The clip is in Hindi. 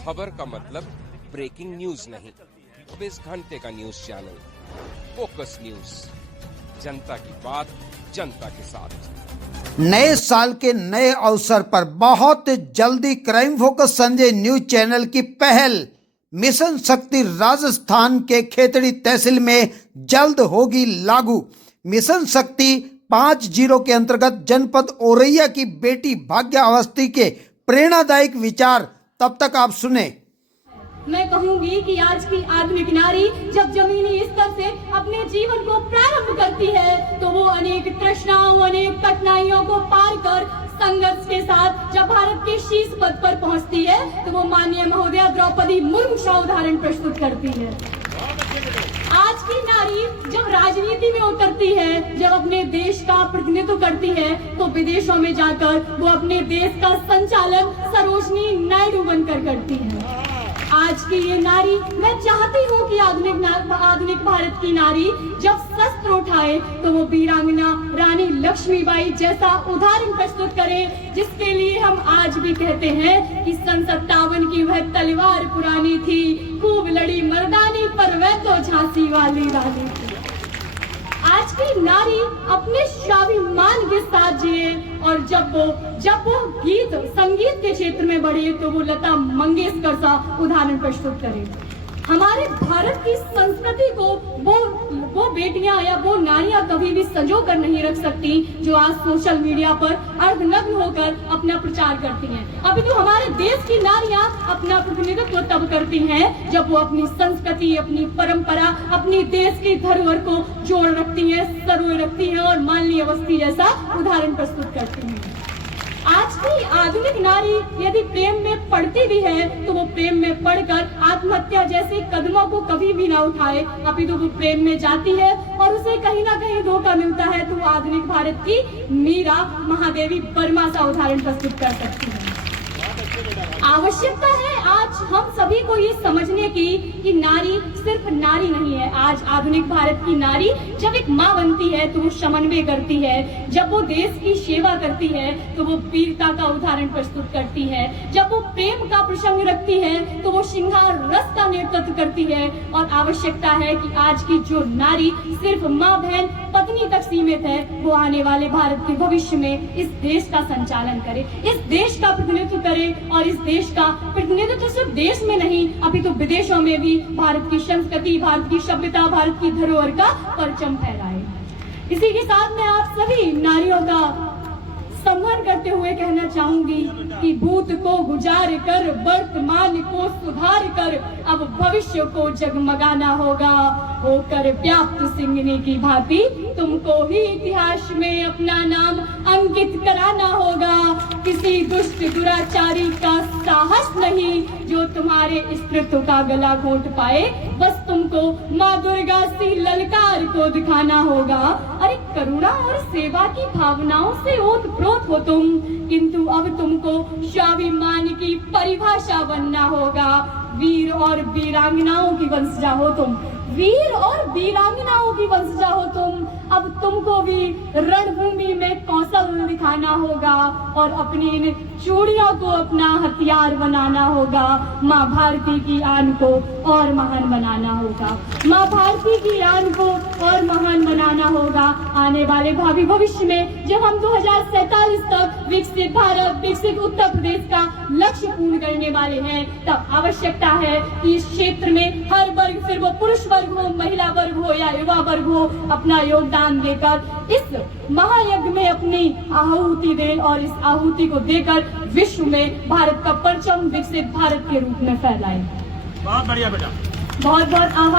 खबर का मतलब ब्रेकिंग न्यूज नहीं, 24 घंटे का न्यूज चैनल फोकस न्यूज। जनता की बात जनता के साथ। नए साल के नए अवसर पर बहुत जल्दी crime focus Sanjay news channel की पहल मिशन शक्ति राजस्थान के खेतड़ी तहसील में जल्द होगी लागू। मिशन शक्ति 50 के अंतर्गत जनपद औरैया की बेटी भाग्या अवस्थी के प्रेरणादायक विचार। तब तक आप सुने। मैं कहूंगी कि आज की आधुनिक नारी जब जमीनी स्तर से अपने जीवन को प्रारंभ करती है तो वो अनेक तृष्णाओं, अनेक कठिनाइयों को पार कर संघर्ष के साथ जब भारत के शीर्ष पद पर पहुंचती है तो वो माननीय महोदया द्रौपदी मुर्मू का उदाहरण प्रस्तुत करती है। आज की नारी जब राजनीति में उतरती है, जब अपने देश का प्रतिनिधित्व करती है तो विदेशों में जाकर वो अपने देश का संचालन सरोजिनी नायडू बनकर करती है। आज की ये नारी, मैं चाहती हूँ कि आधुनिक भारत की नारी जब शस्त्र उठाए तो वो वीरांगना रानी लक्ष्मीबाई जैसा उदाहरण प्रस्तुत करे, जिसके लिए हम आज भी कहते हैं कि सन 57 की वह तलवार पुरानी थी, खूब लड़ी मर्दानी पर वह तो झांसी वाली रानी थी। आज की नारी अपने स्वाभिमान के साथ जिए और जब वो गीत संगीत के क्षेत्र में बढ़े तो वो लता मंगेशकर सा उदाहरण प्रस्तुत करे। हमारे भारत की संस्कृति को वो बेटियां या वो नारियां कभी भी संजो कर नहीं रख सकती जो आज सोशल मीडिया पर अर्धनग्न होकर अपना प्रचार करती हैं। अभी तो हमारे देश की नारियां अपना प्रतिनिधित्व तब करती हैं जब वो अपनी संस्कृति, अपनी परंपरा, अपनी देश की धरोहर को जोड़ रखती है, सरोए रखती है और माननीय अवस्थी जैसा उदाहरण प्रस्तुत करती है। आज की आधुनिक नारी यदि प्रेम में पड़ती भी है तो वो प्रेम में पड़कर आत्महत्या जैसे कदमों को कभी भी ना उठाए, अभी तो वो प्रेम में जाती है और उसे कहीं ना कहीं धोखा मिलता है तो वो आधुनिक भारत की मीरा महादेवी वर्मा सा उदाहरण प्रस्तुत कर सकती है। आवश्यकता है आज हम सभी को ये समझने की कि नारी सिर्फ नारी नहीं है। आज आधुनिक भारत की नारी जब एक माँ बनती है तो वो समन्वय करती है, जब वो देश की सेवा करती है तो वो वीरता का उदाहरण प्रस्तुत करती है, जब वो प्रेम का प्रसंग रखती है तो वो श्रृंगार रस का नेतृत्व करती है। और आवश्यकता है कि आज की जो नारी सिर्फ माँ, बहन, पत्नी तक सीमित है वो आने वाले भारत के भविष्य में इस देश का संचालन करे, इस देश का प्रतिनिधित्व करे और इस देश का प्रतिनिधित्व सिर्फ देश में नहीं अभी तो विदेशों में भी भारत की संस्कृति, भारत की सभ्यता, भारत की धरोहर का परचम फहराए। इसी के साथ मैं आप सभी नारियों का सम्मान करते हुए कहना चाहूंगी कि भूत को गुजार कर, वर्तमान को सुधार कर, अब भविष्य को जगमगाना होगा। होकर व्याप्त सिंहनी की भांति तुमको ही इतिहास में अपना नाम अंकित कराना होगा। किसी दुष्ट दुराचारी का साहस नहीं जो तुम्हारे अस्तित्व का गला घोंट पाए, बस तुमको माँ दुर्गा सी ललकार को दिखाना होगा। अरे करुणा और सेवा की भावनाओं से ओतप्रोत हो तुम, किंतु अब तुमको स्वाभिमान की परिभाषा बनना होगा। वीर और वीरांगनाओं की वंशजा हो तुम, वीर और वीरांगनाओं की वंशजा हो तुम। अब तुमको भी रणभूमि में कौशल दिखाना होगा और अपनी इन चूड़ियों को अपना हथियार बनाना होगा। माँ भारती की आन को और महान बनाना होगा, माँ भारती की आन को और महान बनाना होगा। आने वाले भावी भविष्य में जब हम 2047 तक विकसित भारत, विकसित उत्तर प्रदेश का लक्ष्य पूर्ण करने वाले हैं, तब आवश्यकता है कि इस क्षेत्र में हर वर्ग, फिर वो पुरुष वर्ग हो, महिला वर्ग हो या युवा वर्ग हो, अपना योगदान देकर इस महायज्ञ में अपनी आहुति दे और इस आहुति को देकर विश्व में भारत का परचम विकसित भारत के रूप में फैलाए। बहुत बढ़िया बेटा, बहुत बहुत आभार।